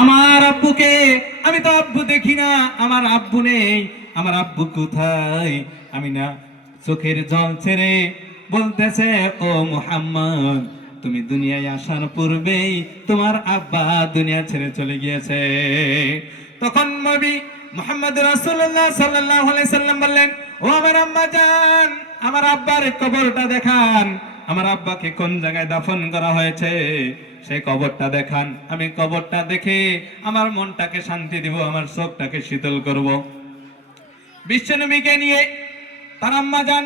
আমার আব্বুকে আমি তো আব্বু দেখি না, আমার আব্বু নেই, আমার আব্বু কোথায়? আমি না চোখের জল ছেড়ে বলতেছে, ও মুহাম্মদ, তুমি দুনিয়ায় আসার পূর্বেই তোমার আব্বা দুনিয়া ছেড়ে চলে গিয়েছে। তখন নবী মুহাম্মদ রাসূলুল্লাহ সাল্লাল্লাহু আলাইহি সাল্লাম বললেন, ও আমার আম্মা জান, আমার আব্বার কবরটা দেখান, আমার আব্বাকে কোন জায়গায় দাফন করা হয়েছে সেই কবরটা দেখান। আমি কবরটা দেখে আমার মনটাকে শান্তি দিব, আমার চোখটাকে শীতল করব। বিশ্বনবীকে নিয়ে তার আম্মা জান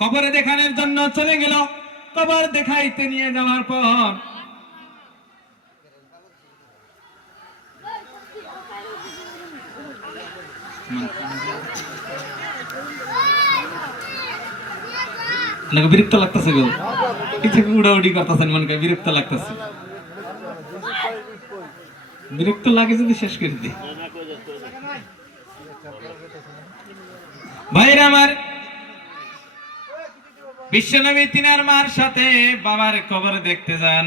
কবরে দেখানোর জন্য চলে গেল। কবর দেখাইতে নিয়ে যাওয়ার পর বিরক্ত লাগতেছে গো, উড়াউড়ি করতেছেন, মনে বিরক্ত লাগতেছে। বিরক্ত লাগে যদি শেষ করে দিই। ভাইরা আমার, বিশ্বনবী তিনার মার সাথে বাবার কবর দেখতে যান।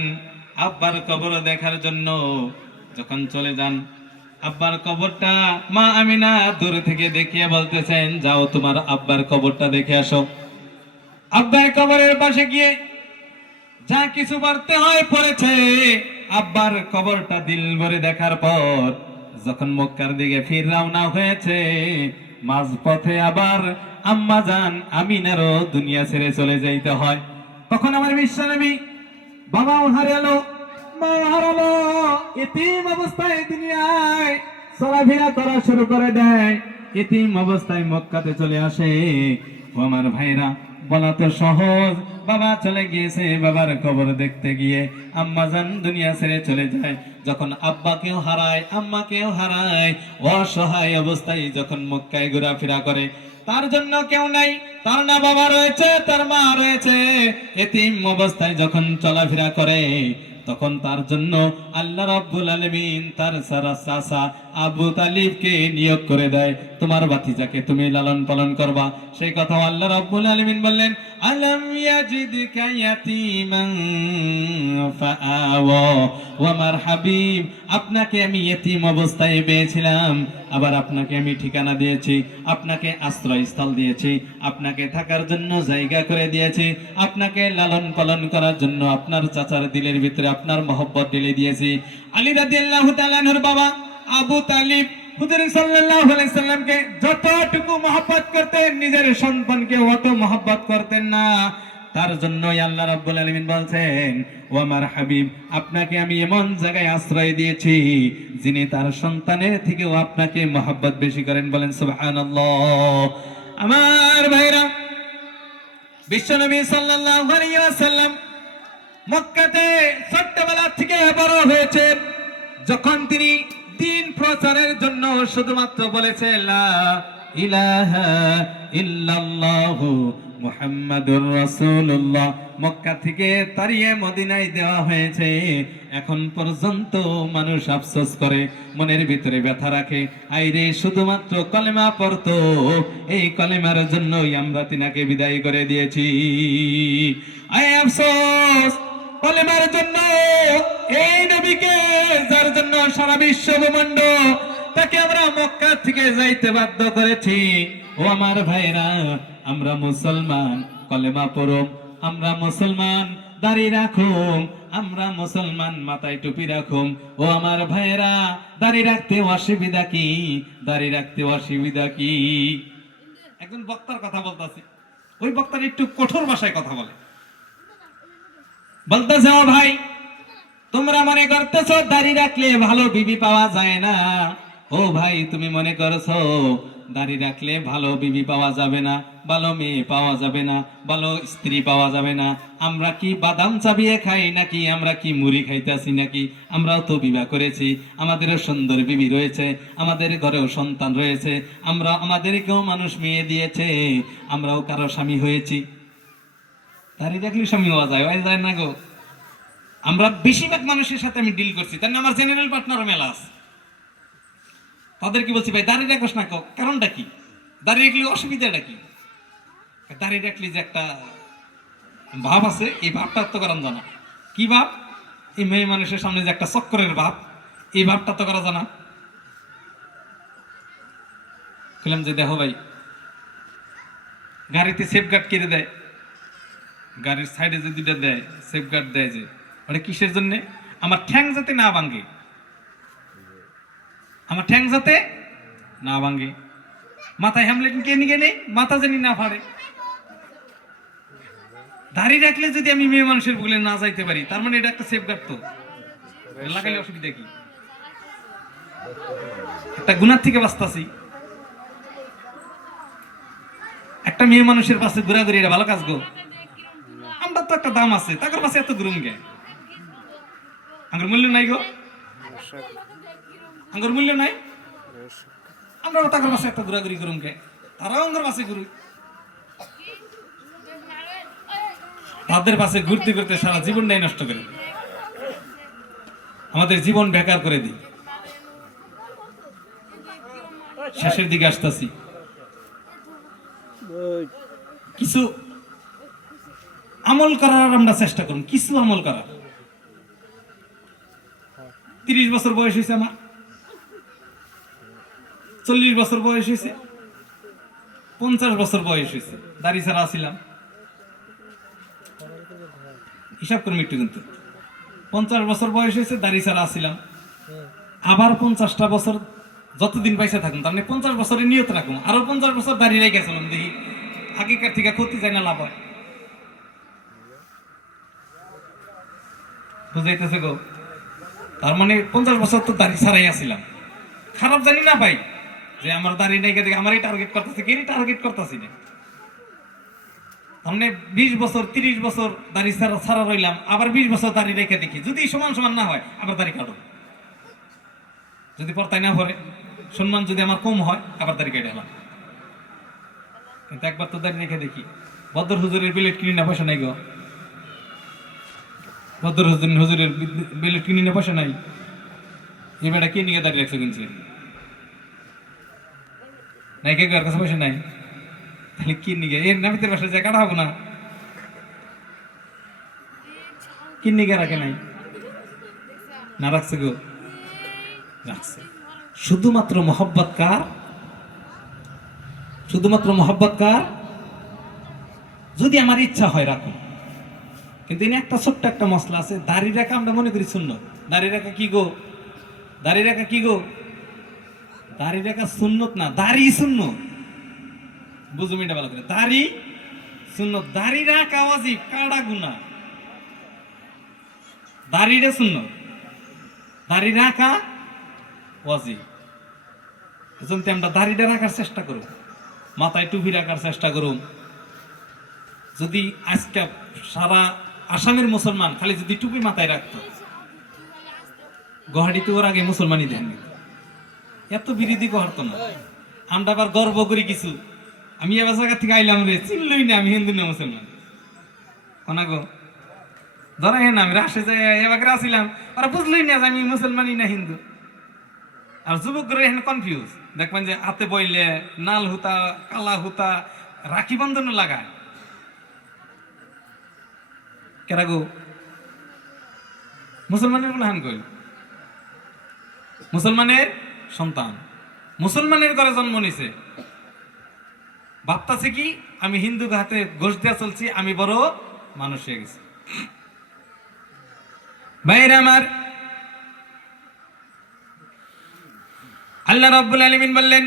আব্বার কবর দেখার জন্য যখন চলে যান, আব্বার কবরটা মা আমিনা দূর থেকে দেখিয়ে বলতেছেন, যাও তোমার আব্বার কবরটা দেখে আসো। আব্বার কবরের পাশে গিয়ে যা কিছু করতে হয় পড়েছে। আব্বার কবরটা দিল ভরে দেখার পর যখন মক্কার দিকে ফির রওনা হয়েছে, মাঝপথে আবার আম্মা জান আমিনারও দুনিয়া ছেড়ে চলে যাইতে হয়। তখন আমার বিশ্বনবী বাবাও হারালো, মাও হারালো, এতিম অবস্থায় দুনিয়ায় চলাফেরা করা শুরু করে দেয়। এতিম অবস্থায় মক্কাতে চলে আসে। ও আমার ভাইরা, বলা তো সহজ, বাবা চলে গিয়েছে, বাবার কবর দেখতে গিয়ে আম্মা জান দুনিয়া ছেড়ে চলে যায়। যখন আব্বাকেও হারায়, আম্মাকেও হারায়, অসহায় অবস্থায় যখন মক্কায় ঘোরাফেরা করে, তার জন্য কেউ নাই, তার না বাবা রয়েছে, তার মা রয়েছে, এতিম অবস্থায় যখন চলাফেরা করে, তখন তার জন্য আল্লাহ রাব্বুল আলামিন তার সারা চাচা আবু তালিবকে নিয়োগ করে দেয়, তোমার ভাতিজাকে তুমি লালন পালন করবা। সেই কথা আল্লাহ রাব্বুল আলামিন বললেন, আলাম ইয়াজিদকা ইয়াতীমান ফাআওয়া। ও আমার হাবিব, আপনাকে আমি ইতিম অবস্থায় পেয়েছিলাম, আবার আপনাকে আমি ঠিকানা দিয়েছি, আপনাকে আশ্রয়স্থল দিয়েছি, আপনাকে থাকার জন্য জায়গা করে দিয়েছি, আপনাকে লালন পালন করার জন্য আপনার চাচার দিলের ভিতরে আপনার মহব্বত ঢেলে দিয়েছি। আলী রাদিয়াল্লাহু তাআলা আনহুর বাবা আবু তালিব হুজুর সাল্লাল্লাহু আলাইহি সাল্লামকে যতটুকু মহব্বত করতেন, নিজের সন্তানকে অত মহব্বত করতেন না। তার জন্যই আল্লাহ রাব্বুল আলামিন বলছেন, ও আমার হাবিব, আপনাকে আমি এমন জায়গায় আশ্রয় দিয়েছি যিনি তার সন্তানের থেকেও আপনাকে মহব্বত বেশি করেন। বলেন সুবহানাল্লাহ। আমার ভাইরা, বিশ্বনবী সাল্লাল্লাহু আলাইহি ওয়াসাল্লাম মক্কাতে ছোট্টবেলা থেকে বড় হয়েছেন। যখন তিনি দ্বীন প্রচারের জন্য শুধুমাত্র বলেছে লা ইলাহা ইল্লাল্লাহু মুহাম্মাদুর রাসূলুল্লাহ, মক্কা থেকে তাড়িয়ে মদিনায় দেওয়া হয়েছে। এখন পর্যন্ত মানুষ আফসোস করে, মনের ভিতরে ব্যথা রাখে, আইরে শুধুমাত্র কলেমা পড়তো, এই কলেমার জন্যই আমরা তিনাকে বিদায় করে দিয়েছি। আয় আফসোস, কলেমার জন্য, এই নবীকে যার জন্য সারা বিশ্ব ব্রহ্মাণ্ড তাকে আমরা মক্কা থেকে যাইতে বাধ্য করেছি। ও আমার ভাইরা, আমরা মুসলমান, কলেমা পড়ুম, আমরা মুসলমান, দাড়ি রাখুম, আমরা মুসলমান, মাথায় টুপি রাখুম। ও আমার ভাইরা, দাড়ি রাখতে অসুবিধা কি? দাড়ি রাখতে অসুবিধা কি? একজন বক্তার কথা বলতেছে, ওই বক্তার একটু কঠোর ভাষায় কথা বলে, বলতেছে, ও ভাই, তোমরা মনে করতেছো দাড়ি রাখলে ভালো বিবি পাওয়া যায় না। ও ভাই, তুমি মনে করছো দাড়ি রাখলে ভালো বিবি পাওয়া যাবে না, ভালো মেয়ে পাওয়া যাবে না, ভালো স্ত্রী পাওয়া যাবে না? আমরা কি বাদাম চাবিয়ে খাই নাকি? আমরা কি মুড়ি খাইতেছি নাকি? আমরাও তো বিবাহ করেছি, আমাদেরও সুন্দর বিবি রয়েছে, আমাদের ঘরেও সন্তান রয়েছে, আমরা আমাদেরকেও মানুষ মেয়ে দিয়েছে, আমরাও কারো স্বামী হয়েছি। দাড়ি রাখলে স্বামী হওয়া যায়, হয় যায় না গো? আমরা বেশিরভাগ মানুষের সাথে আমি ডিল করছি, তার আমার জেনারেল পার্টনারও মেলা আছে, তাদেরকে বলছি, ভাই দাড়ি রাখোস না, কারণটা কি? দাড়ি রাখলে অসুবিধাটা কি? দাড়ি রাখলে যে একটা ভাব আছে, এই ভাবটা তো করান জানা। কি ভাব? এই মেয়ে মানুষের সামনে যে একটা চক্করের ভাব, এই ভাবটা তো করা জানা। বললাম যে দেখো ভাই, গাড়িতে সেফগার্ড কেড়ে দেয়, গাড়ির সাইডে যে দুইটা দেয় সেফগার্ড দেয়, যে ওটা কিসের জন্য? আমার ঠ্যাং যাতে না ভাঙে, আমার ঠ্যাং যাতে না ভাঙে। মাথায় হ্যামলেট কে নিয়ে নেই, মাথা জানি না ফাড়ে। দাড়ি রাখলে যদি আমি মেয়ে মানুষের বলে না যাইতে পারি, তার মানে এটা একটা সেফগার্ড। তো লাগাইলে অসুবিধা কি? একটা গুনার থেকে বাঁচতাছি। একটা মেয়ে মানুষের পাশে ঘোরাঘুরি, এটা ভালো কাজ গো। আমরা তো একটা দাম আছে, তাদের পাশে এত ঘুরুম গে? আমার মূল্য নাই গো, আমার মূল্য নাই। আমরা তাদের পাশে এত ঘোরাঘুরি করুম গে? তারাও আমার পাশে ঘুরুই। তাদের পাশে ঘুরতে ঘুরতে সারা জীবনটাই নষ্ট করে দিই, আমাদের জীবন বেকার করে দিই। শেষের দিকে আসতেছি, কিছু আমল করার আমরা চেষ্টা করুন, কিছু আমল করার। 30 বছর বয়স হয়েছে আমার, 40 বছর বয়স হয়েছে, 50 বছর বয়স হয়েছে, দাড়ি ছাড়া আসিলাম। হিসাব করুন একটু, কিন্তু 50 বছর বয়স হয়েছে, দাড়ি ছাড়া আসিলাম। আবার 50টা বছর যতদিন পয়সা থাকুন, তার মানে 50 বছরের নিয়ত রাখুন, আরো 50 বছর দাঁড়িয়ে রেখেছিলাম, দেখি আগেকার থেকে ক্ষতি যায় না লাভ হয়। বুঝাইতেছে গো? তার মানে 50 বছর তো দাড়ি ছাড়াই আসিলাম। খারাপ জানি না ভাই যে আমার দাড়ি নাই, দেখে আমারই টার্গেট করতেছে, কেন টার্গেট করতেছি না। মানে 20 বছর 30 বছর দাড়ি ছাড়া রইলাম, আবার 20 বছর দাড়ি রেখে দেখি যদি সমান সমান না হয়, আবার দাড়ি কাটো। যদি পর্তায় না পড়ে, সম্মান যদি আমার কম হয়, আবার দাড়ি কেটে এলাম। কিন্তু একবার তো দাড়ি রেখে দেখি। বদর হুজুরের বিলেট কিনি না, পয়সা নাই গো। বদর হুজুরের বিলেট কিনি না, পয়সা নাই। এই বেটা কে নিয়ে দাঁড়িয়ে রাখছো কিনছে নাই, কে কাছে পয়সা নাই, তাহলে কি নিয়ে এর নামিতের বাসায় যায় কাটা হবো না? কি নিয়ে রাখে নাই? না রাখছে গো, রাখছে। শুধুমাত্র মোহব্বত কার? শুধুমাত্র মোহব্বত কার? যদি আমার ইচ্ছা হয় রাখুন, কিন্তু এনে একটা ছোট্ট একটা মশলা আছে। দাড়ি রাখা আমরা মনে করি সুন্নত। দাড়ি রাখা কি গো? দাড়ি রাখা কি গো? দাড়ি রাখা সুন্নত না, দাড়ি সুন্নত। বুঝুম এটা ভালো করে, দাড়ি সুন্নত। দাড়ি রাখা ওয়াজিব, কাড়া গুনাহ। দাড়িটা সুন্নত, দাড়ি রাখা ওয়াজিব। এজন্য আমরা দাড়িটা রাখার চেষ্টা করব, মাথায় টুপি রাখার চেষ্টা করুন। যদি আজকে সারা আসামের মুসলমান খালি যদি টুপি মাথায় রাখতো, গুয়াহাটিতে ওর আগে মুসলমানই দেন, এত বিরোধী করতো না। আমরা আবার গর্ব করি কিছু, আমি এবার জায়গা থেকে আইলাম রে, চিনলই না আমি হিন্দু না মুসলমান। কোনা গো ধরা হেন আমি রাশে যাই এবার আসিলাম, ওরা বুঝলই না যে আমি মুসলমানই না হিন্দু। আর যুবকরা এখানে কনফিউজ, দেখবেন যে হাতে বইলে নাল হুতা, কালা হুতা, রাখি বন্ধন লাগায়। কেরা গো? মুসলমানের গুলাহান কই? মুসলমানের সন্তান, মুসলমানের ঘরে জন্ম নিছে, ভাবতাছে কি আমি হিন্দু হাতে ঘোষ দেওয়া চলছি, আমি বড় মানুষ হয়ে গেছি। ভাইরা আমার, আল্লাহ রাব্বুল আলামিন বললেন,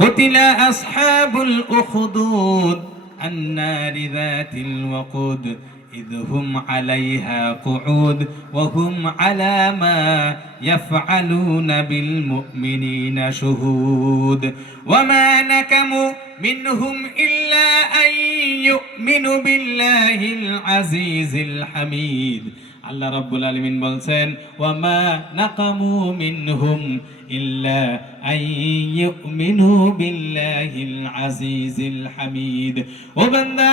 কুতিলা আসহাবুল উখদুদ আন-নারি যাতিল ওয়াকুদ إذ هم عليها قعود وهم على ما يفعلون بالمؤمنين شهود وما نكموا منهم إلا أن يؤمنوا بالله العزيز الحميد আল্লাহ রাব্বুল আলামিন বলছেন, ওয়ামা নাকামু মিনহুম ইল্লা আইয়ুমিনু বিল্লাহিল আজিজিল হামিদ। ও বান্দা,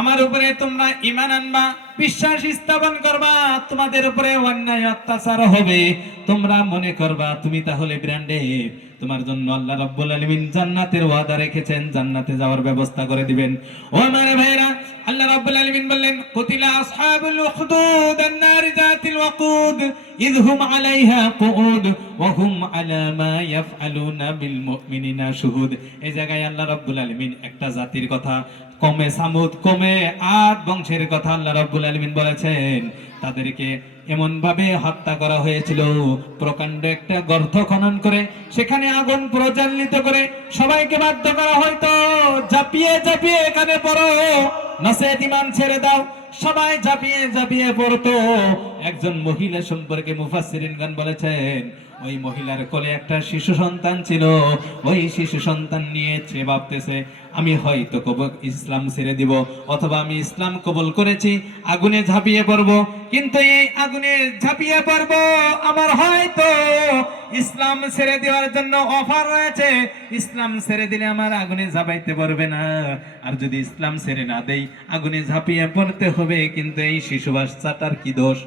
আমার উপরে তোমরা ঈমান আনবা, বিশ্বাস স্থাপন করবা, তোমাদের উপরে অন্যায় অত্যাচার হবে, তোমরা মনে করবা তুমি তাহলে ব্র্যান্ডেড, তোমার জন্য আল্লাহ রাব্বুল আলামিন জান্নাতের ওয়াদা রেখেছেন, জান্নাতে যাওয়ার ব্যবস্থা করে দিবেন। ও আমার ভাইরা, আল্লাহ রাব্বুল আলামিন বললেন কুতিলা আসহাবুল উখদুদ আন-নার যাতিল ওয়াকুদ ইযহুম আলাইহা কুউদ ওয়া হুম আলা মা ইয়াফআলুনা বিল মুমিনিনা শুহুদ। এই জায়গায় আল্লাহ রাব্বুল আলামিন একটা জাতির কথা, কমে সামুদ, কমে আদ বংশের কথা আল্লাহ রাব্বুল আলামিন বলেছেন। তাদেরকে এমন ভাবে হত্যা করা হয়েছিল, প্রকাণ্ড একটা গর্ত খনন করে সেখানে আগুন প্রজ্বালিত করে সবাইকে বাধ্য করা হয়তো ঝাঁপিয়ে ঝাঁপিয়ে এখানে পড়ো, নসেত ঈমান ছেড়ে দাও। সবাই ঝাঁপিয়ে ঝাঁপিয়ে পড়তো। একজন মহিলা সম্পর্কে মুফাসসিরিনগণ বলেছেন ওই মহিলার কোলে একটা শিশু সন্তান ছিল। ওই শিশু সন্তান নিয়ে সে ভাবতেছে আমি হয়তো ইসলাম ছেড়ে দিব, অথবা আমি ইসলাম কবুল করেছি, আগুনে ঝাঁপিয়ে পড়ব। কিন্তু এই আগুনে ঝাঁপিয়ে পড়ব আমার হয়তো ইসলাম ছেড়ে দেওয়ার জন্য অফার রয়েছে। ইসলাম ছেড়ে দিলে আমার আগুনে ঝাঁপাইতে পারবে না, আর যদি ইসলাম ছেড়ে না দেই আগুনে ঝাঁপিয়ে পড়তে হবে। কিন্তু এই শিশু বাচ্চাটার কি দোষ?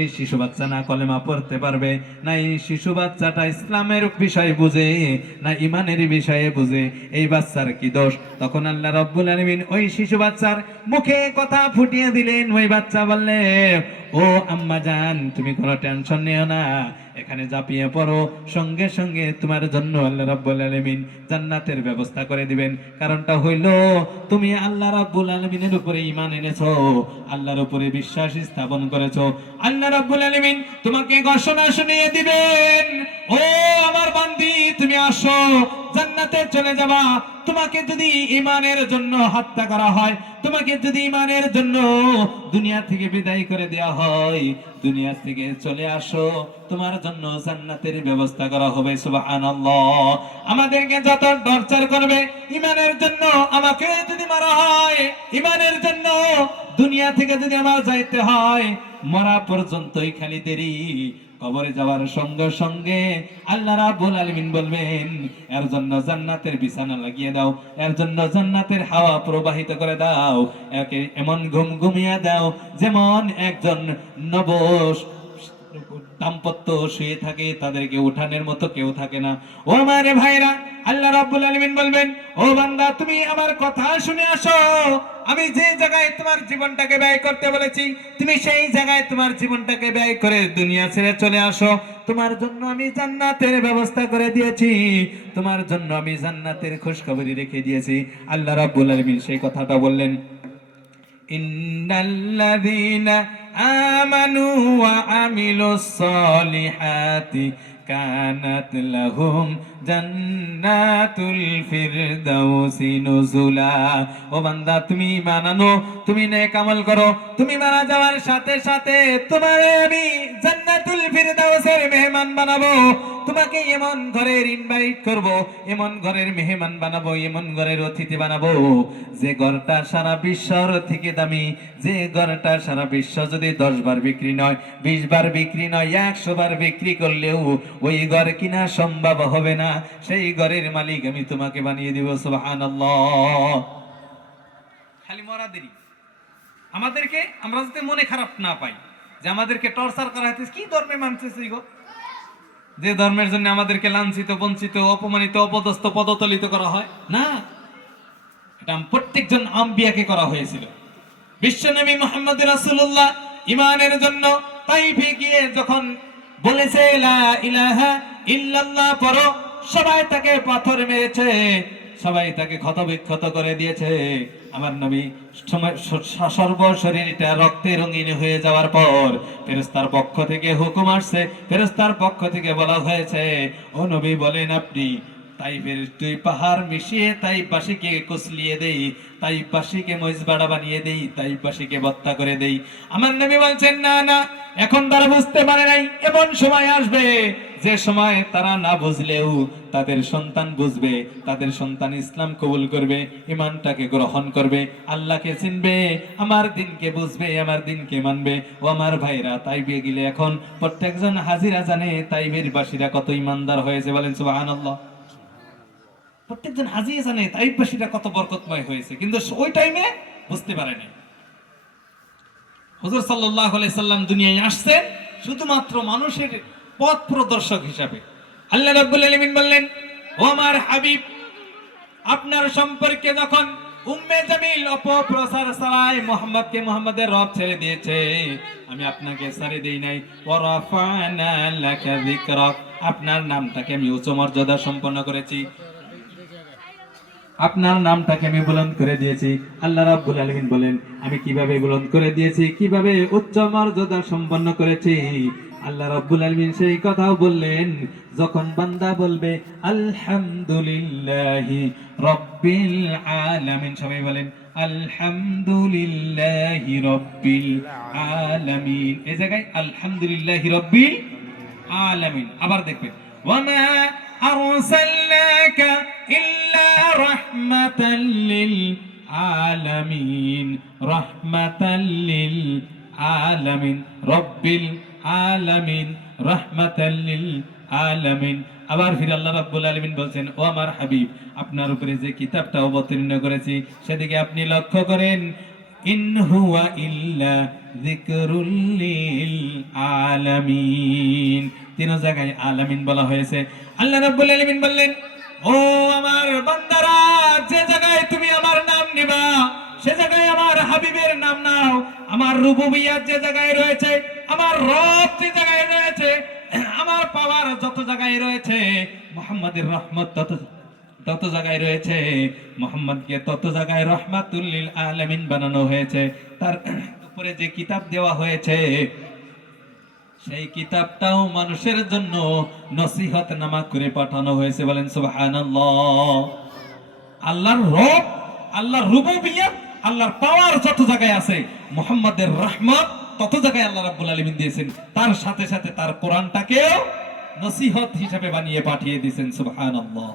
এই শিশু বাচ্চা না কলেমা পড়তে পারবে না, এই শিশু বাচ্চাটা ইসলামের বিষয় বুঝে না ইমানের বিষয়ে বুঝে, এই বাচ্চার কি দোষ? তখন আল্লাহ রাব্বুল আলামিন ওই শিশু বাচ্চার মুখে কথা ফুটিয়ে দিলেন। ওই বাচ্চা বললে ও আম্মা জান, তুমি কোনো টেনশন নিও না, এখানে ঝাঁপিয়ে পড়ো, সঙ্গে সঙ্গে তোমার জন্য আল্লাহ রাব্বুল আলামিন জান্নাতের ব্যবস্থা করে দিবেন। কারণটা হইল তুমি আল্লাহ রাব্বুল আলামিনের উপরে ঈমান এনেছো, আল্লাহর উপরে বিশ্বাস স্থাপন করেছো। আল্লাহ রাব্বুল আলামিন তোমাকে ঘোষণা শুনিয়ে দিবেন, ও আমার বান্দি তুমি আসো, জান্নাতে চলে যাবা। তোমাকে যদি ঈমানের জন্য হত্যা করা হয়, তোমাকে যদি ঈমানের জন্য দুনিয়া থেকে বিদায় করে দেওয়া হয়, দুনিয়া থেকে চলে আসো, তোমার জন্য জান্নাতের ব্যবস্থা করা হবে। সুবহানাল্লাহ। আমাদেরকে যত টর্চার করবে ঈমানের জন্য, আমাকে যদি মারা হয় ঈমানের জন্য, দুনিয়া থেকে যদি আমার যাইতে হয়, মরা পর্যন্তই খালি দেরি। কবরে যাওয়ার সঙ্গে সঙ্গে আল্লাহ রাব্বুল আলামিন বলবেন এর জন্য জান্নাতের বিছানা লাগিয়ে দাও, এর জন্য জান্নাতের হাওয়া প্রবাহিত করে দাও, একে এমন ঘুম ঘুমিয়ে দাও যেমন একজন নব দাম্পত্য শুয়ে থাকে, তাদেরকে উঠানের মতো কেউ থাকে না। ও আমারে ভাইরা, আল্লাহ রাব্বুল আলামিন বলবেন ও বান্দা তুমি আমার কথা শুনে আসো, আমি যে জায়গায় তোমার জীবনটাকে ব্যয় করতে বলেছি তুমি সেই জায়গায় তোমার জীবনটাকে ব্যয় করে দুনিয়া ছেড়ে চলে আসো। তোমার জন্য আমি জান্নাতের ব্যবস্থা করে দিয়েছি, তোমার জন্য আমি জান্নাতের খুশখবরি রেখে দিয়েছি। আল্লাহ রাব্বুল আলামিন সেই কথাটা বললেন, ইন্নাল্লাযীনা আমানু ওয়া আমিলুস সলিহাতি কানাত লাহুম জান্নাতুল ফিরদাউসি নুজুলা। ও বান্দা তুমি ঈমান আনো, তুমি নেক আমল করো, তুমি মারা যাওয়ার সাথে সাথে তোমারে আমি জান্নাতুল ফিরদাউসের মেহমান বানাবো। তোমাকে এমন ঘরের ইনভাইট করব, এমন ঘরের মেহমান বানাবো, এমন ঘরের অতিথি বানাবো যে ঘরটা সারা বিশ্বর থেকে দামি, যে ঘরটা সারা বিশ্ব যদি 10 বার বিক্রি নয়, 20 বার বিক্রি নয়, 100 বার বিক্রি করলেও ওই ঘর কিনা সম্ভব হবে না। সেই ঘরের মালিক আমি তোমাকে বানিয়ে দিব। সুবহানাল্লাহ। খালি মরা দেরি। আমাদেরকে আমরা যাতে মনে খারাপ না পাই যে আমাদেরকে টর্চার করা হচ্ছে, কি ধর্মে মানতেছি গো, যে ধর্মের জন্য আমাদেরকে লাঞ্ছিত, বঞ্চিত, অপমানিত, অপদস্থ, পদতলিত করা হয় না। এটা প্রত্যেকজন আম্বিয়াকে করা হয়েছিল। বিশ্বনবী মুহাম্মদ রাসূলুল্লাহ ঈমানের জন্য তাইফে গিয়ে যখন বলেছে লা ইলাহা ইল্লাল্লাহ পড়ো, সবাই তাকে পাথর মেরেছে, সবাই তাকে ক্ষতবিক্ষত করে দিয়েছে। আমার নবী সর্বশরীরটা রক্তে রঙিন হয়ে যাওয়ার পর ফেরেশতার পক্ষ থেকে হুকুম আসছে, ফেরেশতার পক্ষ থেকে বলা হয়েছে ও নবী বলেন আপনি তাইফের 2 পাহাড় মিশিয়ে তাইফবাসীকে কুচলিয়ে দেই, তাইফবাসীকে মজবাড়া বানিয়ে দেই, তাইফবাসীকে হত্যা করে দেই। আমার নবী বলছেন না না, এখন তারা বুঝতে পারে নাই, এমন সময় আসবে যে সময় তারা না বুঝলেও তাদের সন্তান বুঝবে, তাদের সন্তান ইসলাম কবুল করবে, ঈমানটাকে গ্রহণ করবে, আল্লাহকে চিনবে, আমার দিনকে বুঝবে, আমার দিনকে মানবে। ও আমার ভাইরা, তাইফে গেলে এখন প্রত্যেকজন হাজিরা জানে তাইফের বাসীরা কত ঈমানদার হয়েছে, বলেন সুবহানাল্লাহ। প্রত্যেকজন হাজিয়ে জানে তাইফবাসীরা কত বরকতময় হয়েছে, কিন্তু ওই টাইমে বুঝতে পারেনি। হুজুর সাল্লাল্লাহু আলাইহি সাল্লাম দুনিয়ায় আসছেন শুধুমাত্র মানুষের পথ প্রদর্শক হিসাবে। আল্লাহ রাব্বুল আলামিন বললেন ও আমার হাবিব, আপনার সম্পর্কে যখন উম্মে জামিল অপপ্রচার চালায় মুহাম্মদকে মুহাম্মাদের রব ছেড়ে দিয়েছে, আমি আপনাকে ছেড়ে দেই নাই। ওয়া রাফা'না লাকা যিকরাক, আপনার নামটাকে আমি উচ্চ মর্যাদা সম্পন্ন করেছি, আপনার নামটাকে আমি বুলন্দ করে দিয়েছি। আল্লাহ রাব্বুল আলামিন বলেন আমি কিভাবে বুলন্দ করে দিয়েছি, কিভাবে উচ্চ মর্যাদা সম্পন্ন করেছি। আল্লাহ রাব্বুল আলামিন সেই কথাও বললেন যখন বান্দা বলবে আলহামদুলিল্লাহি রাব্বিল আলামিন, সবাই বলেন আলহামদুলিল্লাহি রাব্বিল আলামিন। এই জায়গায় আলহামদুলিল্লাহি রাব্বিল আলামিন। আবার দেখবেন ওয়ামা আরসালনাকা ইল্লা রাহমাতাল লিল আলামিন, রাহমাতাল লিল আলামিন, রাব্বিল আলামিন, রাহমাতাল লিল আলামিন। আবার ফিরে আল্লাহ রাব্বুল আলামিন বলছেন ও আমার হাবিব, আপনার উপরে যে কিতাবটা অবতীর্ণ করেছি সেদিকে আপনি লক্ষ্য করেন, ইন হুয়া ইল্লা যিকরুল লিল আলামিন। তিন জায়গায় আলামিন বলা হয়েছে। আল্লাহ রাব্বুল আলামিন বললেন ও আমার বান্দারা, যে জায়গায় তুমি আমার নাম নিবা সে জায়গায় আমার হাবিবের নাম নাও। আমার রুবুবিয়্যাত যে জায়গায় রয়েছে, আমার রব যে জায়গায় রয়েছে, আমার পাওয়ার যত জায়গায় রয়েছে, মুহাম্মাদের রহমত তত জায়গায় রয়েছে, মুহাম্মদকে তত জায়গায় রাহমাতুল লিল আলামিন বানানো হয়েছে। তার উপরে যে কিতাব দেওয়া হয়েছে সেই কিতাবটাও মানুষের জন্য নসিহত নামা করে পাঠানো হয়েছে। বলেন সুবহানাল্লাহ। আল্লাহর রব, আল্লাহর রুবুবিয়্যাত, আল্লাহর পাওয়ার যত জায়গায় আছে, মুহাম্মাদের রহমত তত জায়গায় আল্লাহ রাব্বুল আলামিন দিয়েছেন। তার সাথে সাথে তার কোরআনটাকেও নসিহত হিসেবে বানিয়ে পাঠিয়ে দিয়েছেন। সুবহানাল্লাহ।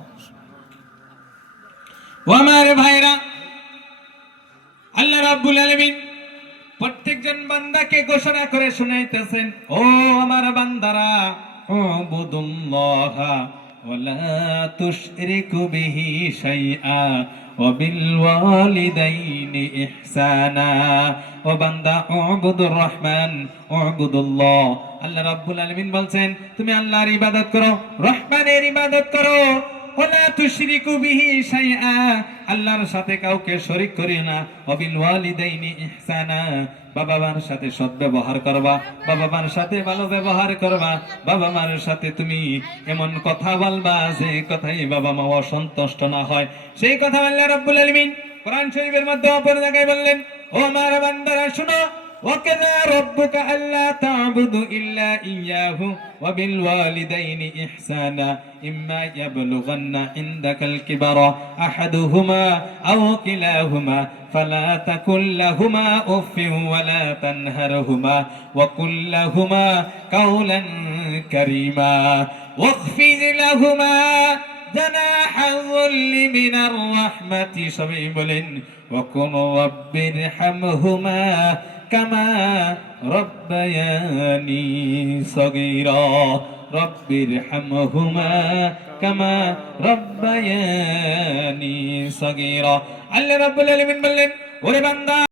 ও আমার ভাইরা, আল্লাহ রাব্বুল আলামিন প্রত্যেকজন বান্দাকে ঘোষণা করে শুনাইতেছেন ও আমার বান্দারা, উবুদুল্লাহা ওয়ালা তুশরিকু বিহি শাইআ ওয়া বিল ওয়ালিদাইনি ইহসানা। ও বান্দা, উবুদুর রহমান, উবুদুল্লাহ। আল্লাহ রাব্বুল আলামিন বলছেন তুমি আল্লাহর ইবাদত করো, রহমানের ইবাদত করো। ওয়ালা তুশরিকু বিহি শাইআ, আল্লাহর সাথে কাউকে শরীক করিও না। ওয়াবিল ওয়ালিদাইনি ইহসানা, বাবা মার সাথে সৎ ব্যবহার করবা, বাবা মার সাথে ভালো ব্যবহার করবা। বাবা মার সাথে তুমি এমন কথা বলবা যে কথাই বাবা মা অসন্তুষ্ট না হয়, সেই কথা আল্লাহ রাব্বুল আলামিন কোরআন শরীফের মধ্যে অপর জায়গায় বললেন ও আমার বান্দারা শুনো, وَقَضَى رَبُّكَ أَلَّا تَعْبُدُوا إِلَّا إِيَّاهُ وَبِالْوَالِدَيْنِ إِحْسَانًا إِمَّا يَبْلُغَنَّ عِندَكَ الْكِبَرَ أَحَدُهُمَا أَوْ كِلَاهُمَا فَلَا تَقُل لَّهُمَا أُفٍّ وَلَا تَنْهَرْهُمَا وَقُل لَّهُمَا قَوْلًا كَرِيمًا وَاخْفِضْ لَهُمَا جناح الذل من الرحمة। সবাই বলেন وقل رب ارحمهما كما ربياني صغيرا، رب ارحمهما كما ربياني صغيرا। আল্লাহ রাব্বুল আলামিন বললেন ওরে বান্দা,